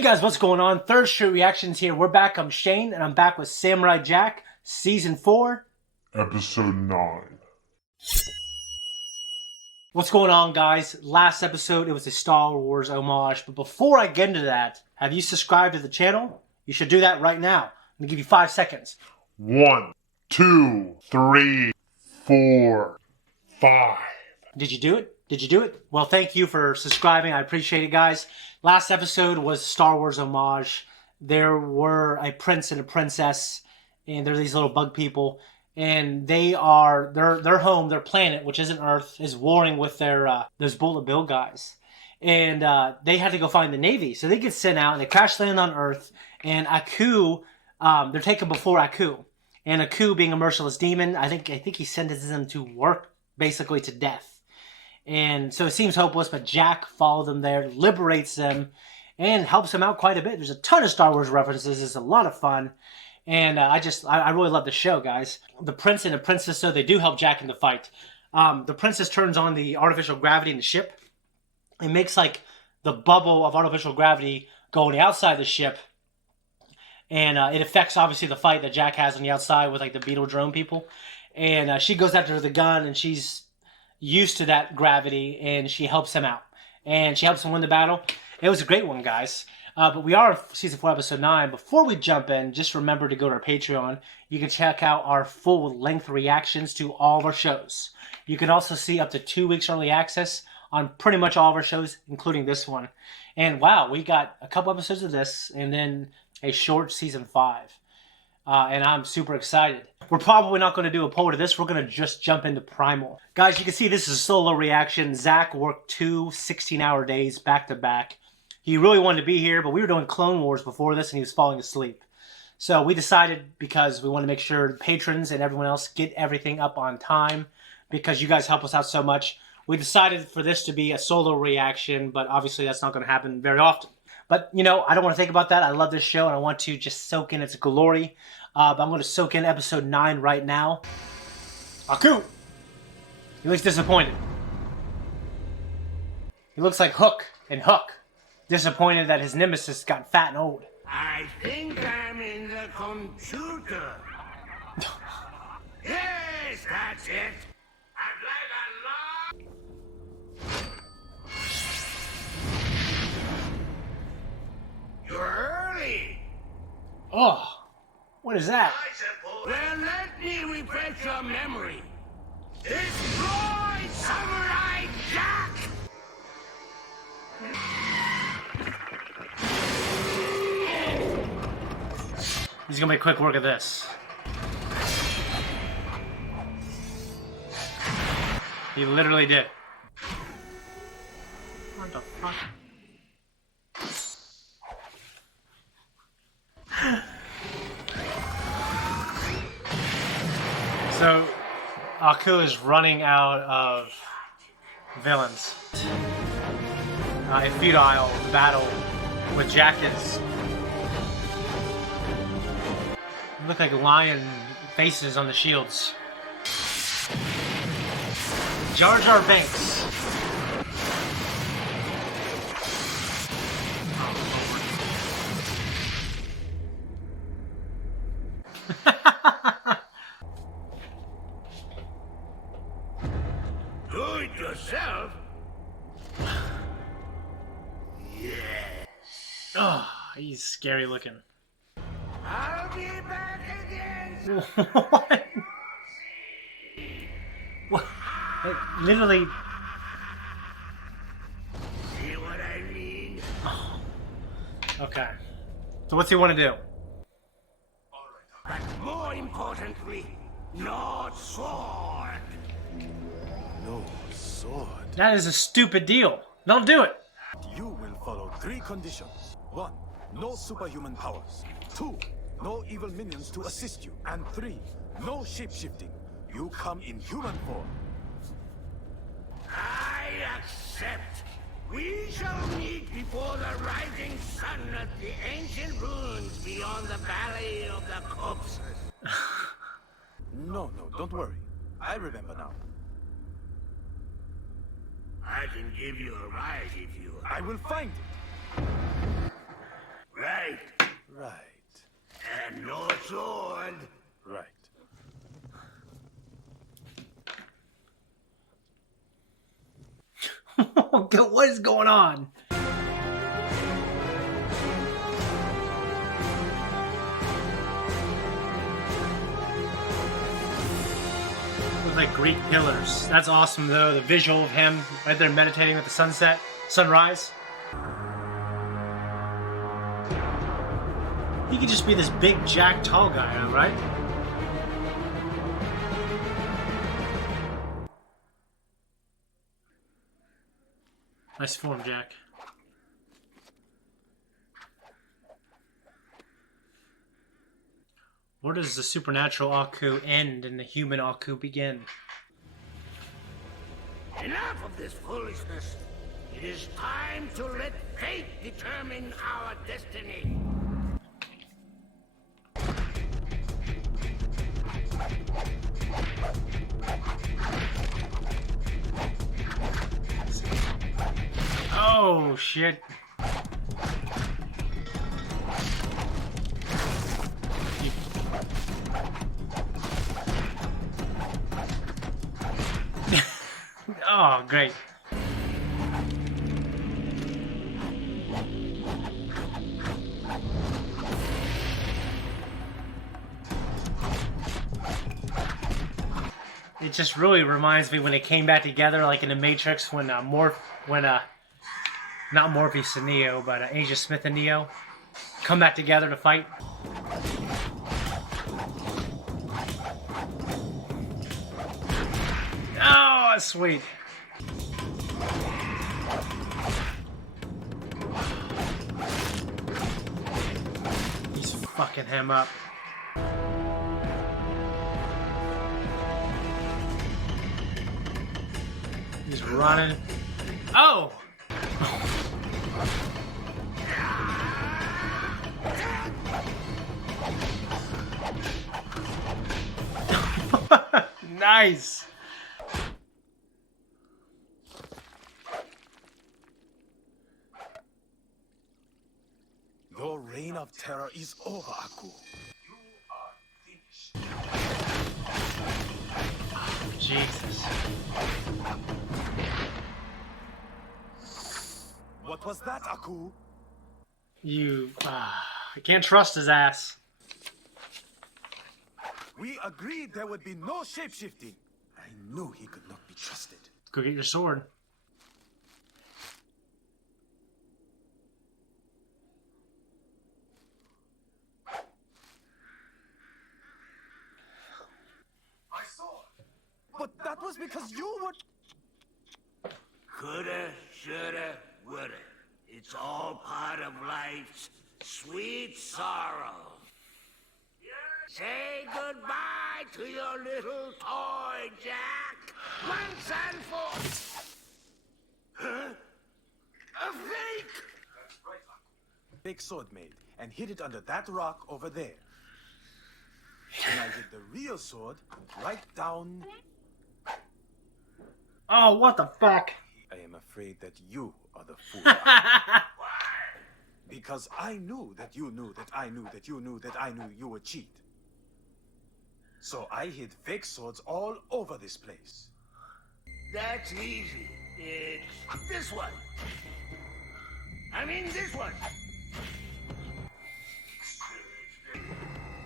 Hey guys, what's going on? Third Street Reactions here. We're back. I'm Shane, and I'm back with Samurai Jack, Season 4. Episode 9. What's going on, guys? Last episode, it was a Star Wars homage. But before I get into that, have you subscribed to the channel? You should do that right now. I'm going to give you 5 seconds. 1, 2, 3, 4, 5. Did you do it? Did you do it? Well, thank you for subscribing. I appreciate it, guys. Last episode was Star Wars homage. There were a prince and a princess, and they're these little bug people, and their home, their planet, which isn't Earth, is warring with their those Bullet Bill guys, and they had to go find the Navy. So they get sent out, and they crash land on Earth, and Aku, they're taken before Aku, and Aku, being a merciless demon, I think he sentences them to work basically to death. And so it seems hopeless, but Jack follows them there, liberates them, and helps them out quite a bit. There's a ton of Star Wars references. It's a lot of fun. And I really love the show, guys. The prince and the princess, though, they do help Jack in the fight. The princess turns on the artificial gravity in the ship. It makes, like, the bubble of artificial gravity go on the outside of the ship. And it affects, obviously, the fight that Jack has on the outside with, like, the beetle drone people. And she goes after the gun, and she's used to that gravity, and she helps him out, and she helps him win the battle. It was a great one, guys. But we are season 4 episode 9. Before we jump in, just remember to go to our Patreon. You can check out our full length reactions to all of our shows. You can also see up to 2 weeks early access on pretty much all of our shows, including this one. And wow, we got a couple episodes of this and then a short season 5. And I'm super excited. We're probably not going to do a poll to this. We're going to just jump into Primal. Guys, you can see this is a solo reaction. Zach worked 2 16-hour days back to back. He really wanted to be here, but we were doing Clone Wars before this, and he was falling asleep. So we decided, because we want to make sure patrons and everyone else get everything up on time, because you guys help us out so much, we decided for this to be a solo reaction, but obviously that's not going to happen very often. But, you know, I don't want to think about that. I love this show, and I want to just soak in its glory. But I'm going to soak in episode 9 right now. Aku! He looks disappointed. He looks like Hook in Hook. Disappointed that his nemesis got fat and old. I think I'm in the computer. Yes, that's it. I'd like a lot. You're early. Oh, what is that? Well, let me refresh your memory. Destroy Samurai Jack! He's gonna make quick work of this. He literally did. What the fuck? So, Aku is running out of villains. A futile battle with jackets. Look like lion faces on the shields. JarJar Binks. Do it yourself? Yes. Oh, he's scary looking. I'll be back again. What? What? Like, literally. See what I mean? Oh. Okay. So what's he want to do? But more importantly, no sword. No sword. That is a stupid deal. Don't do it. You will follow 3 conditions. 1, no superhuman powers. 2, no evil minions to assist you. And 3, no shape-shifting. You come in human form. I accept. We shall meet before the rising sun at the ancient ruins beyond the Valley of the Corpses. No, don't worry. I remember now. I can give you a ride if you... I will find it. What is going on? Look like Greek pillars. That's awesome though. The visual of him right there meditating with the sunrise. He could just be this big, jack, tall guy, right? Nice form, Jack. Where does the supernatural Aku end and the human Aku begin? Enough of this foolishness. It is time to let fate determine our destiny. Oh, shit. Oh, great. It just really reminds me when they came back together, like in the Matrix, when not Morpheus and Neo, but Agent Smith and Neo come back together to fight. Oh, sweet. He's fucking him up. He's running. Oh! Nice! Your reign of terror is over, Aku. You are finished. Jesus. What was that, Aku? I can't trust his ass. We agreed there would be no shapeshifting. I knew he could not be trusted. Go get your sword. I saw. But that was because you were... Coulda, shoulda, woulda. It's all part of life's sweet sorrow. Say goodbye to your little toy, Jack. Once and for... Huh? A fake! Fake sword made and hid it under that rock over there. And I hid the real sword right down... Oh, what the fuck? I am afraid that you are the fool. Why? Because I knew that you knew that I knew that you knew that I knew you would cheat. So I hid fake swords all over this place. That's easy. It's this one. I mean this one.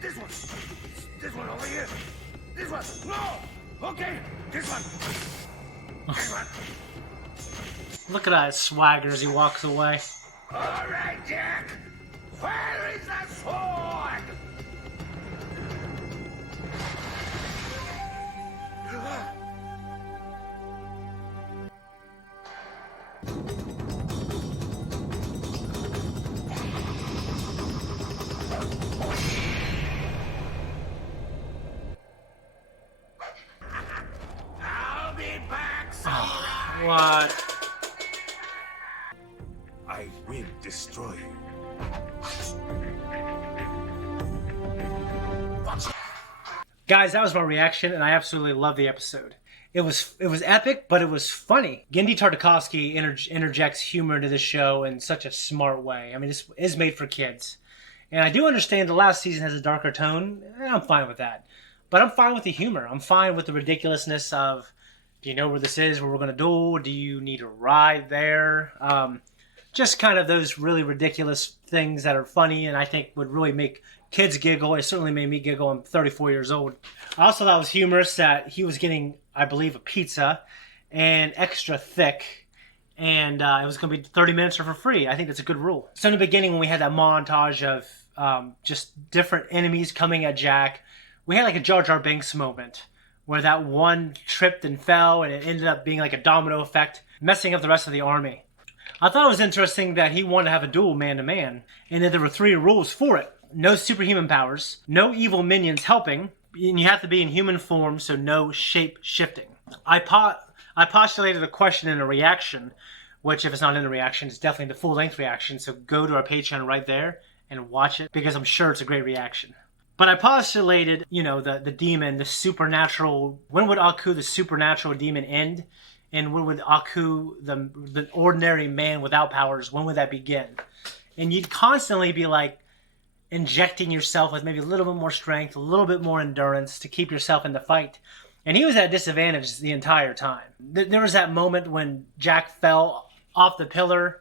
This one. This one over here. This one. No! Okay, this one. This one. Look at that swagger as he walks away. All right, Jack. Where is the sword? I'll be back, samurai. What? I will destroy you. Guys, that was my reaction, and I absolutely love the episode. It was epic, but it was funny. Gendy Tartakovsky interjects humor into the show in such a smart way. I mean, this is made for kids. And I do understand the last season has a darker tone, and I'm fine with that. But I'm fine with the humor. I'm fine with the ridiculousness of Do you know where this is, where we're going to duel? Do you need a ride there? Just kind of those really ridiculous things that are funny and I think would really make kids giggle. It certainly made me giggle. I'm 34 years old. I also thought it was humorous that he was getting, I believe, a pizza and extra thick. And it was going to be 30 minutes or for free. I think that's a good rule. So in the beginning, when we had that montage of just different enemies coming at Jack, we had like a JarJar Binks moment where that one tripped and fell and it ended up being like a domino effect, messing up the rest of the army. I thought it was interesting that he wanted to have a duel man-to-man, and that there were 3 rules for it. No superhuman powers, no evil minions helping, and you have to be in human form, so no shape-shifting. I postulated a question in a reaction, which if it's not in a reaction, it's definitely the full-length reaction, so go to our Patreon right there and watch it, because I'm sure it's a great reaction. But I postulated, you know, the demon, the supernatural, when would Aku, the supernatural demon, end? And when would Aku, the ordinary man without powers, when would that begin? And you'd constantly be like injecting yourself with maybe a little bit more strength, a little bit more endurance to keep yourself in the fight. And he was at a disadvantage the entire time. There was that moment when Jack fell off the pillar,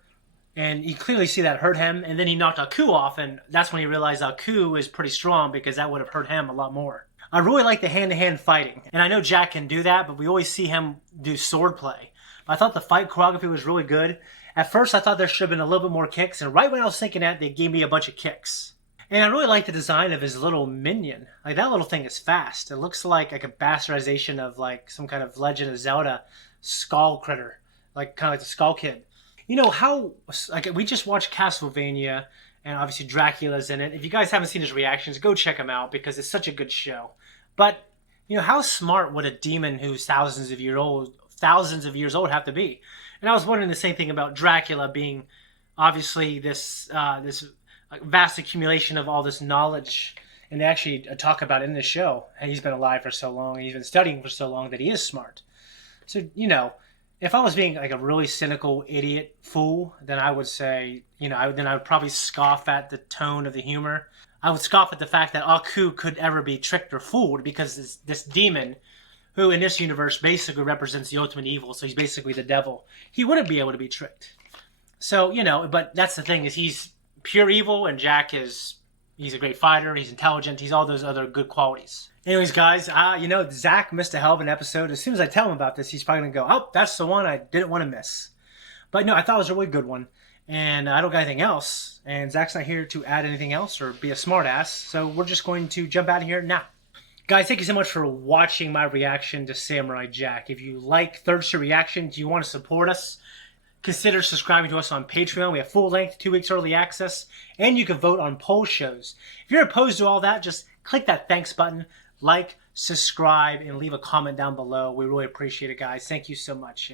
and you clearly see that hurt him, and then he knocked Aku off, and that's when he realized Aku is pretty strong because that would have hurt him a lot more. I really like the hand-to-hand fighting, and I know Jack can do that, but we always see him do sword play. I thought the fight choreography was really good. At first, I thought there should have been a little bit more kicks, and right when I was thinking that, they gave me a bunch of kicks. And I really like the design of his little minion. Like, that little thing is fast. It looks like a bastardization of, like, some kind of Legend of Zelda skull critter. Like, kind of like the Skull Kid. You know, how... Like, we just watched Castlevania, and obviously Dracula's in it. If you guys haven't seen his reactions, go check him out, because it's such a good show. But, you know, how smart would a demon who's thousands of years old have to be? And I was wondering the same thing about Dracula being, obviously, this vast accumulation of all this knowledge. And they actually talk about it in the show. And he's been alive for so long, and he's been studying for so long that he is smart. So, you know, if I was being like a really cynical idiot fool, then I would say, you know, then I would probably scoff at the tone of the humor. I would scoff at the fact that Aku could ever be tricked or fooled, because this demon, who in this universe basically represents the ultimate evil, so he's basically the devil, he wouldn't be able to be tricked. So, you know, but that's the thing, is he's pure evil, and Jack he's a great fighter, he's intelligent, he's all those other good qualities. Anyways, guys, you know, Zach missed a hell of an episode. As soon as I tell him about this, he's probably going to go, oh, that's the one I didn't want to miss. But no, I thought it was a really good one. And I don't got anything else. And Zach's not here to add anything else or be a smartass. So we're just going to jump out of here now. Guys, thank you so much for watching my reaction to Samurai Jack. If you like Third Shirt Reactions, you want to support us, consider subscribing to us on Patreon. We have full length, 2 weeks early access, and you can vote on poll shows. If you're opposed to all that, just click that thanks button, like, subscribe, and leave a comment down below. We really appreciate it, guys. Thank you so much.